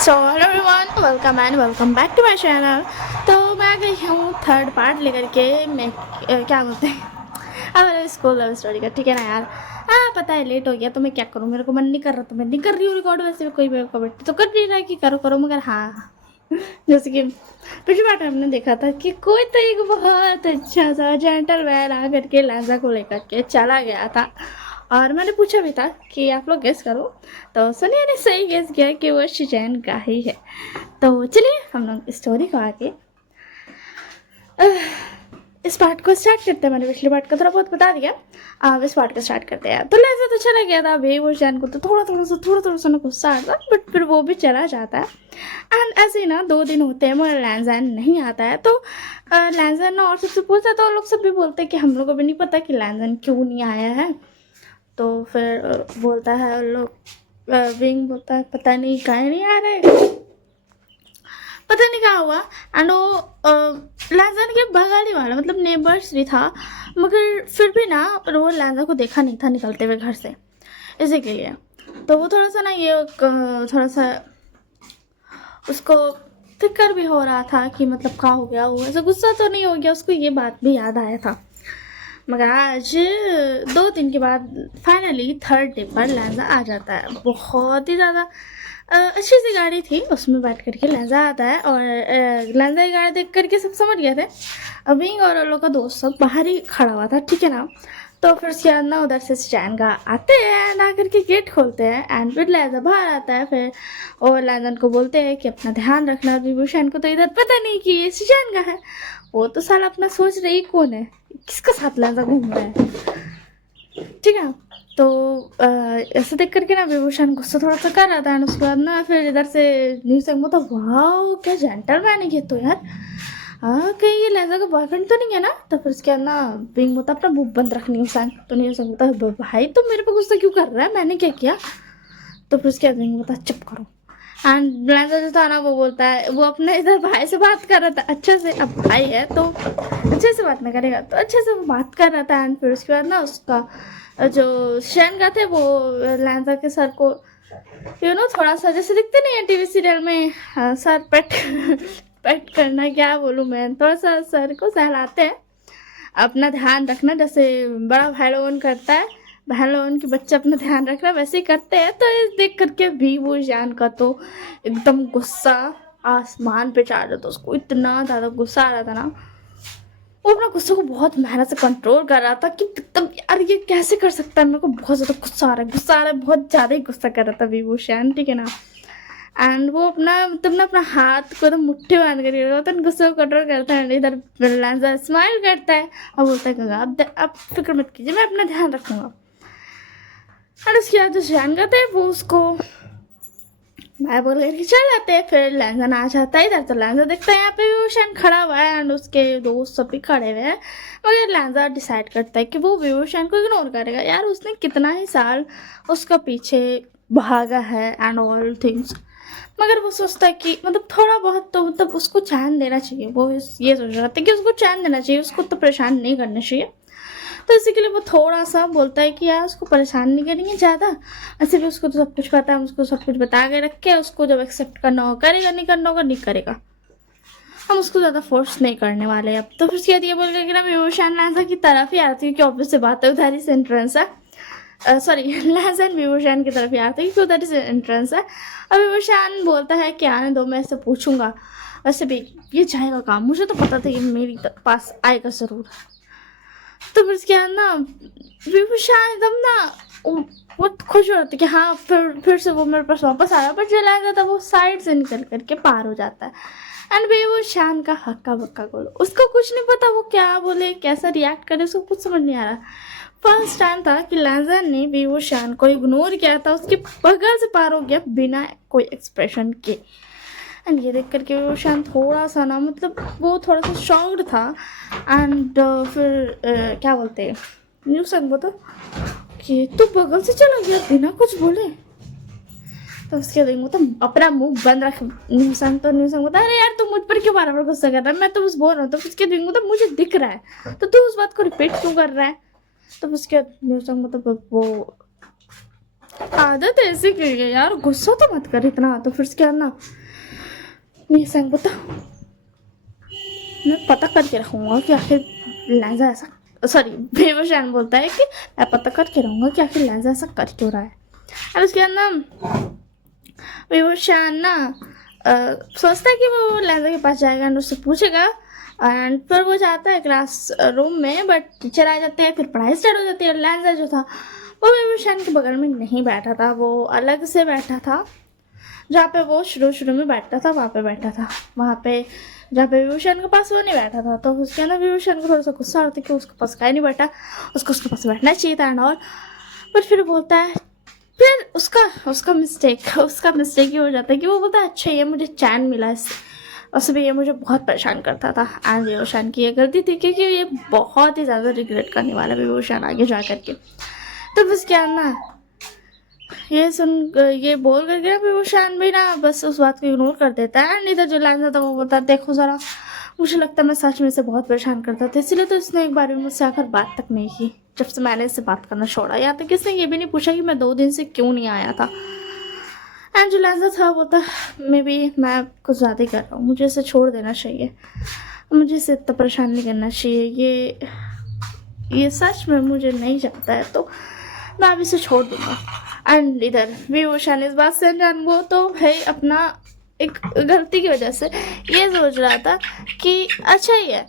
So hello everyone, welcome back to my channel. तो मैं आ गई हूँ थर्ड पार्ट लेकर के। मैं क्या बोलते हैं अब स्कूल लव स्टोरी का। ठीक है ना यार। हाँ पता है लेट हो गया तो मैं क्या करूँ, मेरे को मन नहीं कर रहा तो मैं नहीं कर रही हूँ रिकॉर्ड। वैसे भी कोई मेरे को कमेंट तो कर नहीं रहा कि करो करो, मगर हाँ जैसे कि पिछली बार हमने देखा था कि कोई तो एक बहुत अच्छा सा जेंटलमैन आ करके लहजा को लेकर के चला गया था, और मैंने पूछा भी था कि आप लोग गेस करो। तो सोनिया ने सही गेस किया कि वो शिजैन का ही है। तो चलिए हम लोग स्टोरी को आगे इस पार्ट को स्टार्ट करते हैं। मैंने पिछले पार्ट का थोड़ा बहुत बता दिया, अब इस पार्ट को स्टार्ट करते हैं। तो लहजा तो चला गया था भाई, वो शिजैन को तो थोड़ा सा ना गुस्सा आता, बट फिर वो भी चला जाता है। एंड ऐसे ही ना 2 दिन होते हैं मगर लैंजैन नहीं आता है। तो लैंजैन ना और सबसे पूछता है, तो लोग सब भी बोलते हैं कि हम लोग को भी नहीं पता कि लैंजैन क्यों नहीं आया है। तो फिर बोलता है लोग, विंग बोलता है पता नहीं कहीं नहीं आ रहे, पता नहीं क्या हुआ। एंड वो लैंजन के बगल वाला मतलब नेबर्स भी था, मगर फिर भी ना वो लैंजन को देखा नहीं था निकलते हुए घर से, इसी के लिए। तो वो थोड़ा सा ना ये थोड़ा सा उसको फिक्र भी हो रहा था कि मतलब क्या हो गया। वो ऐसा गुस्सा तो नहीं हो गया, उसको ये बात भी याद आया था। मगर आज 2 दिन के बाद फाइनली थर्ड डे पर लहजा आ जाता है। बहुत ही ज़्यादा अच्छी सी गाड़ी थी, उसमें बैठ करके लहजा आता है। और लहजा की गाड़ी देख करके सब समझ गए थे। विंग और लोग का दोस्त सब बाहर ही खड़ा हुआ था, ठीक है ना। तो फिर उसके बाद ना उधर से स्टैंड का आते हैं, ना करके गेट खोलते हैं एंड फिर लहजा बाहर आता है। फिर और लैंजन को बोलते हैं कि अपना ध्यान रखना। विभूषण को तो इधर पता नहीं कि ये स्टैंड का है, वो तो साला अपना सोच रही कौन है, किसका साथ लहजा घूम रहा है, ठीक है। तो ऐसे देख करके ना विभूषण गुस्सा थोड़ा सा कर रहा था। एंड उसके बाद ना फिर इधर से न्यूज तो वाह क्या जेंटलमैन है ये तो यार, हाँ कहीं ये लहजा का बॉयफ्रेंड तो नहीं है ना। तो फिर उसके बाद ना विंग बोलता अपना मुंह बंद रख न्यूज। तो न्यूज बोलता भाई तुम मेरे पे गुस्सा क्यों कर रहा है, मैंने क्या किया। तो फिर उसके बाद विंग बोलता चुप करो। एंड लहजा जो था ना वो बोलता है, वो अपने इधर भाई से बात कर रहा था अच्छे से। अब भाई है तो अच्छे से बात नहीं करेगा, तो अच्छे से वो बात कर रहा था। एंड फिर उसके बाद ना उसका जो शैन का थे वो लहजा के सर को थोड़ा सा जैसे दिखते नहीं है टीवी सीरियल में, सर पेट पेट करना, क्या बोलूँ मैं, थोड़ा सा सर को सहलाते हैं। अपना ध्यान रखना जैसे बड़ा भाई लोगन करता है, बहन लोगन के बच्चे अपना ध्यान रखना वैसे ही करते हैं। तो इस देख करके भी वो जान का तो एकदम गुस्सा आसमान पे चढ़ रहा था, उसको इतना ज़्यादा गुस्सा आ रहा था ना। वो अपना गुस्से को बहुत मेहनत से कंट्रोल कर रहा था कि एकदम यार ये कैसे कर सकता है, मेरे को बहुत ज़्यादा गुस्सा आ रहा है, बहुत ज़्यादा ही गुस्सा कर रहा था विभूषण, ठीक है ना। एंड वो अपना मतलब ना अपना हाथ को एकदम मुट्ठी बांध कर होता है, गुस्से को कंट्रोल करता है। इधर लहजा स्माइल करता है और बोलता है अब फिक्र मत कीजिए, मैं अपना ध्यान रखूंगा। और उसके बाद जो शैन का था वो उसको मैं बोल करके चल आते हैं। फिर लहजा आ जाता है इधर, तो लहजा देखता है यहाँ पे विभूषण खड़ा हुआ है एंड उसके दोस्त सब भी खड़े हुए हैं। मगर लहजा डिसाइड करता है कि वो विभूषण को इग्नोर करेगा। यार उसने कितना ही साल उसका पीछे भागा है एंड ऑल थिंग्स, मगर वो सोचता है कि मतलब थोड़ा बहुत तो मतलब उसको चैन देना चाहिए। वो ये सोच रहा था कि उसको चैन देना चाहिए, उसको तो परेशान नहीं करना चाहिए। तो इसी के लिए वो थोड़ा सा बोलता है कि यार उसको परेशान नहीं करेंगे ज़्यादा, ऐसे भी उसको तो सब कुछ पता है, हम उसको सब कुछ बता के रखे, उसको जब एक्सेप्ट करना हो करेगा, नहीं करना होगा नहीं करेगा, हम उसको ज़्यादा फोर्स नहीं करने वाले अब। तो फिर उसके बाद ये बोल रहे कि ना विभूषण लहजा की तरफ ही आती है, कि ऑब्वियस से बात है उधर ही से एंट्रेंस है। सॉरी लहजा विभूषण की तरफ ही आती है क्योंकि उधर ही से एंट्रेंस है। और विभूषण बोलता है कि आने दो, मैं इससे पूछूंगा, वैसे भी ये जाएगा काम, मुझे तो पता था ये मेरी पास आएगा ज़रूर। तो फिर उसके बाद ना विभूषण एकदम ना बहुत खुश हो रहा था कि हाँ फिर से वो मेरे पास वापस आ रहा है। पर जो लहजा था वो साइड से निकल करके पार हो जाता है। एंड भाई वो शान का हक्का बक्का बोलो, उसको कुछ नहीं पता वो क्या बोले कैसा रिएक्ट करे, उसको कुछ समझ नहीं आ रहा। फर्स्ट टाइम था कि लहजा ने भी वो शान को इग्नोर किया था, उसके बगल से पार हो गया बिना कोई एक्सप्रेशन के। एंड ये देख करके वो शान थोड़ा सा ना मतलब वो थोड़ा सा शॉक्ड था। एंड फिर क्या बोलते हैं न्यू संग तो कि तू बगल से चला गया बिना कुछ बोले। तो उसके बाद तो अपना मुंह बंद रख न्यूसंग। तो न्यूसंग बोलता अरे यार तू मुझ पर क्यों बार बार गुस्सा कर रहा है, मैं तो बस बोल रहा हूँ। तो उसके बाद तो मुझे दिख रहा है तो तू उस बात को रिपीट क्यों कर रहा है। तो उसके बाद न्यूसंग मतलब वो आदत ऐसी की है यार, गुस्सा तो मत कर इतना। तो फिर क्या ना, नहीं संग बता, मैं पता करके रखूंगा कि आखिर लहजा ऐसा, सॉरी बेवशान बोलता है कि मैं पता करके रहूंगा कि आखिर लहजा ऐसा कर क्यों रहा है। अब उसके बाद ना बेवशान ना सोचता है कि वो लहजा के पास जाएगा एंड उससे पूछेगा। एंड फिर वो जाता है क्लास रूम में, बट टीचर आ जाते हैं, फिर पढ़ाई स्टार्ट हो जाती है। लहजा जो था वो बेवशान के बगल में नहीं बैठा था, वो अलग से बैठा था। जहाँ पे वो शुरू शुरू में बैठता था वहाँ पे बैठा था, वहाँ पे जहाँ पे विभूषण के पास वो नहीं बैठा था। तो उसके अंदर विभूषण को थोड़ा सा गुस्सा आता है कि उसके पास काहे नहीं बैठा, उसको उसके पास बैठना चाहिए था एंड और। बट फिर बोलता है, फिर उसका मिस्टेक ये हो जाता है कि वो बोलता है अच्छा ये मुझे चैन मिला इससे, और भी ये मुझे बहुत परेशान करता था। एंड विभूषण की ये गलती थी क्योंकि ये बहुत ही ज़्यादा रिग्रेट करने वाला विभूषण आगे जा करके। तो बस क्या ना ये बोल कर गया विभूषण भी ना बस उस बात को इग्नोर कर देता है। एंड इधर जो लाइन था वो बोलता है देखो ज़रा, मुझे लगता है मैं सच में इसे बहुत परेशान करता था, इसलिए तो इसने एक बार भी मुझसे आकर बात तक नहीं की जब से मैंने इससे बात करना छोड़ा। या तो किसने ये भी नहीं पूछा कि मैं 2 दिन से क्यों नहीं आया था। एंड जो लहजा था बोलता मे बी मैं कुछ ज़्यादा ही कर रहा हूँ, मुझे इसे छोड़ देना चाहिए, मुझे इसे इतना परेशान नहीं करना चाहिए, ये सच में मुझे नहीं चाहता है तो मैं अब इसे छोड़ दूंगा। एंड इधर विभूषण इस बात से अनजान, वो तो भाई अपना एक गलती की वजह से ये सोच रहा था कि अच्छा ही है,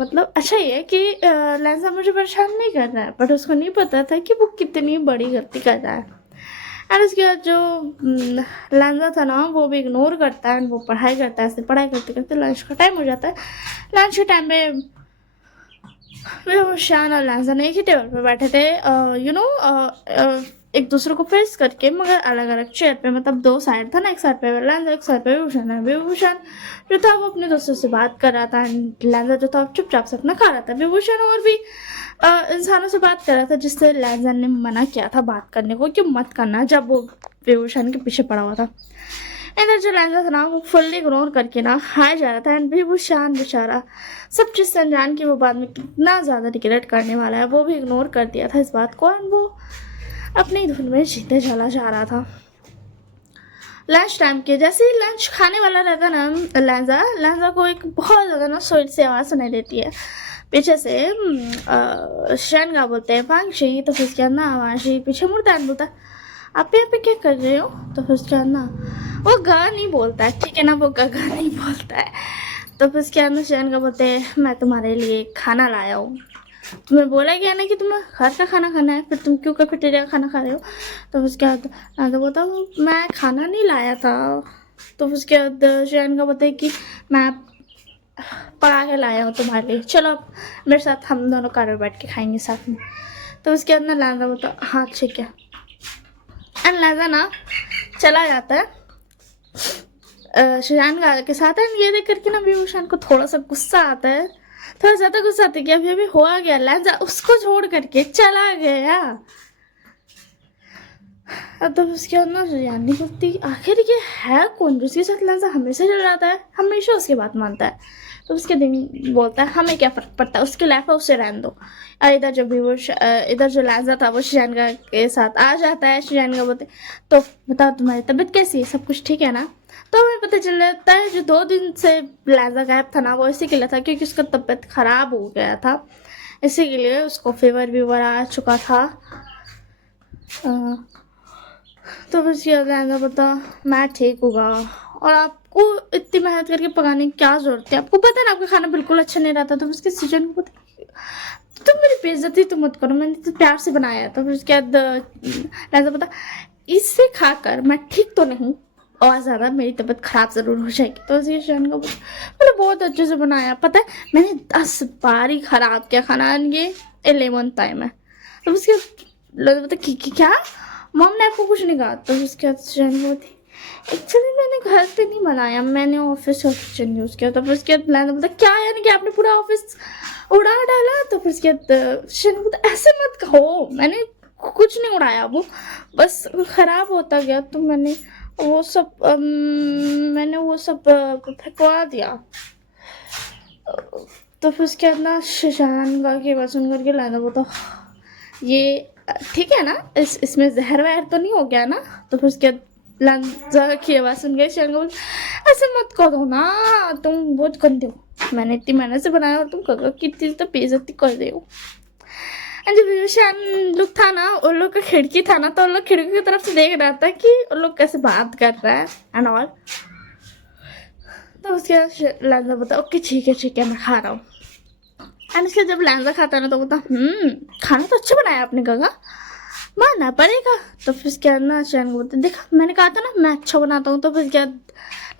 मतलब अच्छा ही है कि लहजा मुझे परेशान नहीं कर रहा है, बट उसको नहीं पता था कि वो कितनी बड़ी गलती कर रहा है। एंड उसके बाद जो लहजा था ना वो भी इग्नोर करता है एंड वो पढ़ाई करता है। ऐसे पढ़ाई करते करते लंच का टाइम हो जाता है। लंच के टाइम में विभूषण और लहजा एक ही टेबल पे बैठे थे, एक दूसरे को फेस करके, मगर अलग अलग चेयर पे, मतलब 2 साइड था ना, एक साइड पे लहजा एक साइड पे विभूषण है। विभूषण जो था वो अपने दोस्तों से बात कर रहा था, लहजा जो था चुपचाप से अपना खा रहा था। विभूषण और भी इंसानों से बात कर रहा था जिससे लहजा ने मना किया था बात करने को कि मत करना, जब वो विभूषण के पीछे पड़ा हुआ था। इधर जो लहजा था ना वो फुल्ली इग्नोर करके ना हार जा रहा था। एंड विभूषण बेचारा सब चीज़ से अनजान कि वो बाद में कितना ज़्यादा रिग्रेट करने वाला है, वो भी इग्नोर कर दिया था इस बात को। एंड वो अपनी धुन में जीते चला जा रहा था। लंच टाइम के जैसे ही लंच खाने वाला रहता ना, लहजा को एक बहुत ज़्यादा ना स्वीट सी आवाज़ सुनाई देती है पीछे से। शन का बोलते हैं वांशी। तो फिर उसके बाद ना वांशी पीछे मुड़ता है, बोलता है आप यहाँ पे क्या कर रहे हो। तो फिर उसके बाद ना वो गा नहीं बोलता है, ठीक है ना, वो गा नहीं बोलता है। तो फिर उसके बाद ना शन का बोलते हैं मैं तुम्हारे लिए खाना लाया हूँ, तुम्हें बोला गया ना कि तुम्हें घर का खाना खाना है, फिर तुम क्यों कैफेटेरिया का खाना खा रहे हो। तो उसके बाद तो बोलता हूँ मैं खाना नहीं लाया था। तो उसके बाद शन का बोलते हैं कि मैं पका के लाया हूँ तुम्हारे लिए, चलो अब मेरे साथ हम दोनों कार में बैठ के खाएंगे साथ में। तो उसके बाद ना लहजा बोलता हाँ ठीक है। एंड लहजा ना चला जाता है शिजान के साथ। एंड ये देख करके ना विभूषण को थोड़ा सा गुस्सा आता है, थोड़ा ज़्यादा गुस्सा आता है कि अभी हुआ गया, लहजा उसको छोड़ करके चला गया। तो उसके बाद ना शिजान नहीं बोलती आखिर ये है कौन जिसके साथ लहजा हमेशा चल जाता है, हमेशा उसकी बात मानता है। तो उसके दिन बोलता है हमें क्या फ़र्क पड़ता है, उसकी लाइफ है उसे रहने दो। इधर जो लहजा था वो शिजान के साथ आ जाता है। शिजान का बोलते तो बताओ तुम्हारी तबीयत कैसी है, सब कुछ ठीक है ना। तो हमें पता चल जाता है जो 2 दिन से लहजा गायब था ना वो इसी के लिए था क्योंकि उसका तबीयत ख़राब हो गया था, इसी के लिए उसको फीवर आ चुका था। तो फिर लहजा बोलता मैं ठीक होगा और आपको इतनी मेहनत करके पकाने की क्या जरूरत है, आपको पता है ना आपका खाना बिल्कुल अच्छा नहीं रहता। तो उसके सीजन को तुम मेरी बेइज्जती तो मत करो, मैंने तो प्यार से बनाया। तो फिर उसके बाद लहजा बोलता इससे खाकर मैं ठीक तो नहीं और ज़्यादा मेरी तबीयत ख़राब ज़रूर हो जाएगी। तो उसके शान को मैंने बहुत अच्छे से बनाया, पता है मैंने 10 बार ही ख़राब किया खाना, ये 11th टाइम है। तो उसके बोलता क्या मम ने आपको कुछ नहीं कहा। तो उसके बाद शान वो थी एक्चुअली मैंने घर पे नहीं बनाया, मैंने ऑफिस का किचन यूज़ किया। तो फिर उसके बाद बोलता क्या यानी कि आपने पूरा ऑफिस उड़ा डाला। तो फिर उसके बाद शान बोलता ऐसे मत कहो, मैंने कुछ नहीं उड़ाया, वो बस ख़राब होता गया तो मैंने वो सब फेंकवा दिया। तो फिर उसके बाद ना शिशान का की बात सुन करके लहजा बोलता ये ठीक है ना, इसमें जहर वहर तो नहीं हो गया ना? तो फिर उसके लंजा की आवाज सुन गई शंगा बोल, ऐसे मत करो ना, तुम बहुत गंदे हो, मैंने इतनी मेहनत से बनाया और तुम कगा की इतनी तो बेइज्जती कर रहे हो। एंड जब विभूषण लोग था ना, उन लोग का खिड़की था ना, तो उन लोग खिड़की की तरफ से देख रहा था कि उन लोग कैसे बात कर रहा है एंड ऑल। तो उसके बाद लंजा बोलता ओके ठीक है मैं खा रहा हूँ। एंड उसके जब लैंजा खाता है ना तो बोलता खाना तो अच्छा बनाया आपने गगा, मानना पड़ेगा। तो फिर उसके बाद ना शैन को बोलते देखा मैंने कहा था ना मैं अच्छा बनाता हूँ। तो फिर उसके बाद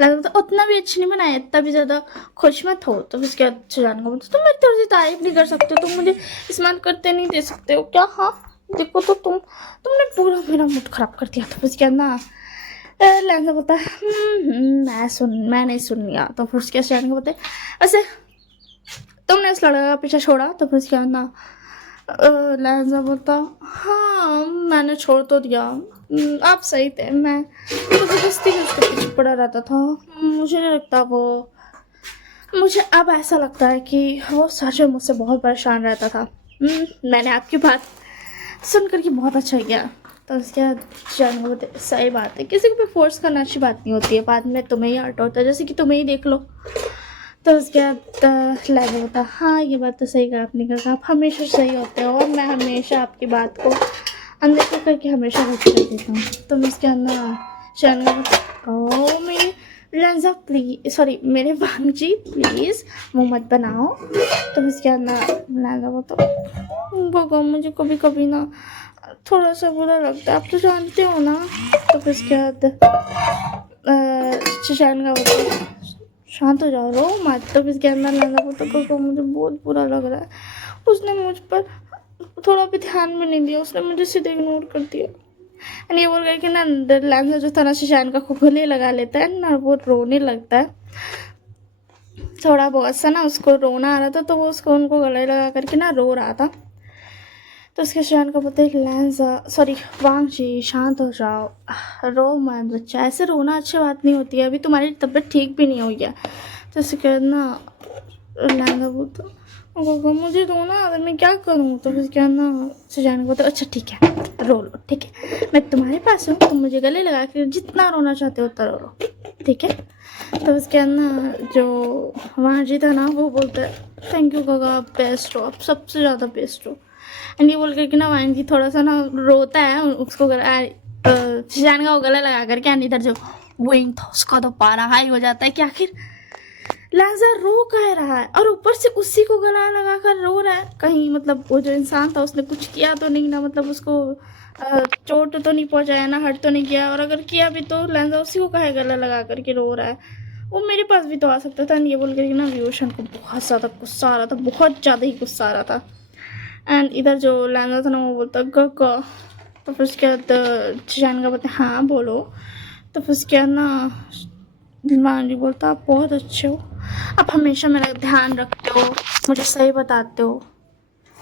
लैंजा बोलता उतना भी अच्छा नहीं बनाया, इतना भी ज़्यादा खुश मत हो। तो फिर उसके बाद शैन को बोलते तुम मेरी थोड़ी सी तारीफ नहीं कर सकते, तुम मुझे स्माइल करते नहीं दे सकते हो क्या? हाँ देखो तो तुमने पूरा मेरा मूड खराब कर दिया। तो फिर उसके बाद ना लैंजा बोलता मैं नहीं सुन लिया। तो फिर उसके बाद शैन को बोलते ऐसे तुमने उस लड़के का पीछा छोड़ा? तो फिर उसके बाद ना लहजा बोलता हाँ मैंने छोड़ तो दिया, आप सही थे, मैं जबरदस्ती उसके पीछे पड़ा रहता था, मुझे नहीं लगता वो, मुझे अब ऐसा लगता है कि वो सच में मुझसे बहुत परेशान रहता था। मैंने आपकी बात सुन कर के बहुत अच्छा किया। तो उसके बाद जान बोलते सही बात है, किसी को भी फोर्स करना अच्छी बात नहीं होती है, बाद में तुम्हें ही हर्ट होता है, जैसे कि तुम्हें ही देख लो। तो उसके बाद लगे होता हाँ ये बात तो सही कहा आपने, कहा आप हमेशा सही होते हो और मैं हमेशा आपकी बात को अनदेखा करके हमेशा गलती कर देता हूँ। तो मैं उसके अंदर शरण ओ मेरी लंजा प्लीज, सॉरी मेरे बाबू जी प्लीज़ मुँह मत बनाओ। तो उसके अंदर लंजा वो तो भगवान मुझे कभी कभी ना थोड़ा सा बुरा लगता है, आप तो जानते हो ना। तो फिर उसके बाद शशान का बोलता शांत हो जाओ रो मत। तो इसके अंदर लगा वो तो मुझे बहुत बुरा लग रहा है, उसने मुझ पर थोड़ा भी ध्यान भी नहीं दिया, उसने मुझे सीधे इग्नोर कर दिया। एंड ये बोल गया कि ना लैंजा जो था ना शशान का गले लगा लेता है ना, वो रोने लगता है थोड़ा बहुत सा ना, उसको रोना आ रहा था तो वो उसको उनको गले लगा करके ना रो रहा था। तो उसके शैन को बोलते लैंजा सॉरी वांग जी शांत हो जाओ, रो मत बच्चा, ऐसे रोना अच्छी बात नहीं होती है, अभी तुम्हारी तबीयत ठीक भी नहीं हुई है। तो उसके बाद ना लैंजा बोलता मुझे रोना आ रहा है मैं क्या करूँ। तो फिर क्या ना सुजान को बोलते अच्छा ठीक है रो लो, ठीक है मैं तुम्हारे पास हूँ, तुम मुझे गले लगा के जितना रोना चाहते हो उतना रो लो, ठीक है। तो उसके बाद ना जो वहाँ जी था ना वो बोलता है थैंक यू गगा, आप बेस्ट हो, आप सबसे ज़्यादा बेस्ट हो। एंड ये बोल करके ना वाइन जी थोड़ा सा ना रोता है, उसको शिजान का वो गला लगा करके एंड इधर जो विंग था उसका तो पारा हाई हो जाता है कि आखिर लहजा रो कह रहा है और ऊपर से उसी को गला लगा कर रो रहा है। कहीं मतलब वो जो इंसान था उसने कुछ किया तो नहीं ना, मतलब उसको चोट तो नहीं पहुंचाया ना, हर्ट तो नहीं किया, और अगर किया भी तो लहजा उसी को कहे गला लगा करके रो रहा है, वो मेरे पास भी तो आ सकता था। ये बोल करके ना विभूषण को बहुत ज़्यादा गुस्सा आ रहा था, बहुत ज़्यादा ही गुस्सा आ रहा था। एंड इधर जो लैंजा था ना वो बोलता ग। तो फिर उसके बाद शशान का बोलते हाँ बोलो। तो फिर उसके बाद ना मान जी बोलता आप बहुत अच्छे हो, आप हमेशा मेरा ध्यान रखते हो, मुझे सही बताते हो,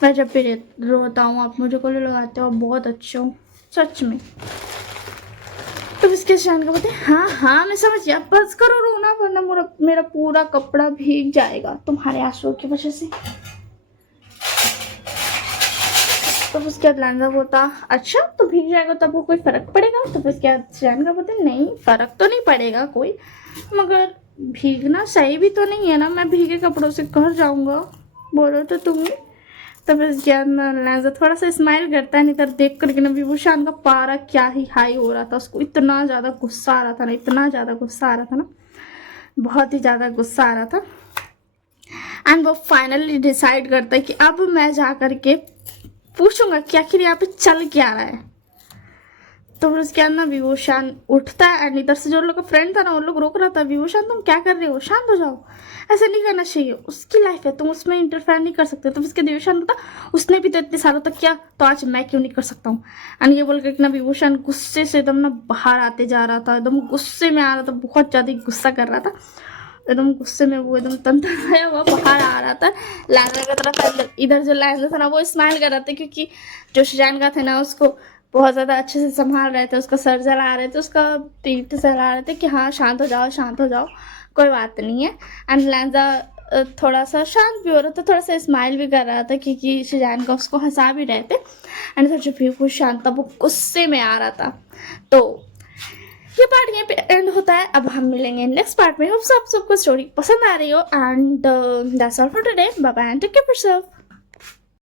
मैं जब भी रोता हूँ आप मुझे गले लगाते हो, आप बहुत अच्छे हो सच में। तो इसके शशान का बोलते हाँ मैं समझ गया, बस करो रोना वरना मेरा पूरा कपड़ा भीग जाएगा तुम्हारे आंसुओं की वजह से। तो उसके बाद लैंजा बोलता अच्छा तो भीग जाएगा तब वो कोई फ़र्क पड़ेगा? तो उसके बाद शैन का बोलते नहीं फ़र्क तो नहीं पड़ेगा कोई, मगर भीगना सही भी तो नहीं है ना, मैं भीगे कपड़ों से घर जाऊंगा, बोलो तो तुम ही। तब इसके बाद लैंजा थोड़ा सा स्माइल करता है, नहीं तर देख करके ना विभूषण का पारा क्या ही हाई हो रहा था, उसको इतना ज़्यादा गुस्सा आ रहा था ना, इतना ज़्यादा गुस्सा आ रहा था ना, बहुत ही ज़्यादा गुस्सा आ रहा था। एंड वो फाइनली डिसाइड करता है कि अब मैं जा करके पूछूंगा कि आखिर यहाँ पे चल क्या रहा है। तो फिर उसके बाद ना विभूषण उठता है एंड इधर से जो लोग का फ्रेंड था ना वो लोग रोक रहा था, विभूषण तुम क्या कर रहे हो, शांत हो जाओ, ऐसे नहीं करना चाहिए, उसकी लाइफ है, तुम उसमें इंटरफेयर नहीं कर सकते। तो उसके विभूषण बता उसने भी तो इतने सालों तक किया तो आज मैं क्यों नहीं कर सकता हूँ। एंड ये बोल कर ना विभूषण गुस्से से एकदम ना बाहर आते जा रहा था, एकदम गुस्से में आ रहा था, बहुत ज़्यादा गुस्सा कर रहा था, एकदम गुस्से में वो एकदम तंतराया हुआ बाहर आ रहा था लैंजा की तरफ। इधर जो लैंजा था ना वो स्माइल कर रहा था क्योंकि जो शशान का था ना उसको बहुत ज़्यादा अच्छे से संभाल रहे थे, उसका सर जला रहे थे, उसका पीठ जला रहे थे कि हाँ शांत हो जाओ कोई बात नहीं है। एंड लैंजा थोड़ा सा शांत भी हो रहा था, थोड़ा सा स्माइल भी कर रहा था क्योंकि शिजान का उसको हंसा भी रहे थे। एंड जो भी शांत था वो गुस्से में आ रहा था। तो ये पार्ट यहीं पे एंड होता है। अब हम मिलेंगे नेक्स्ट पार्ट में। होप सो आप सबको स्टोरी पसंद आ रही हो। And that's all for today. Bye bye and take care of yourself.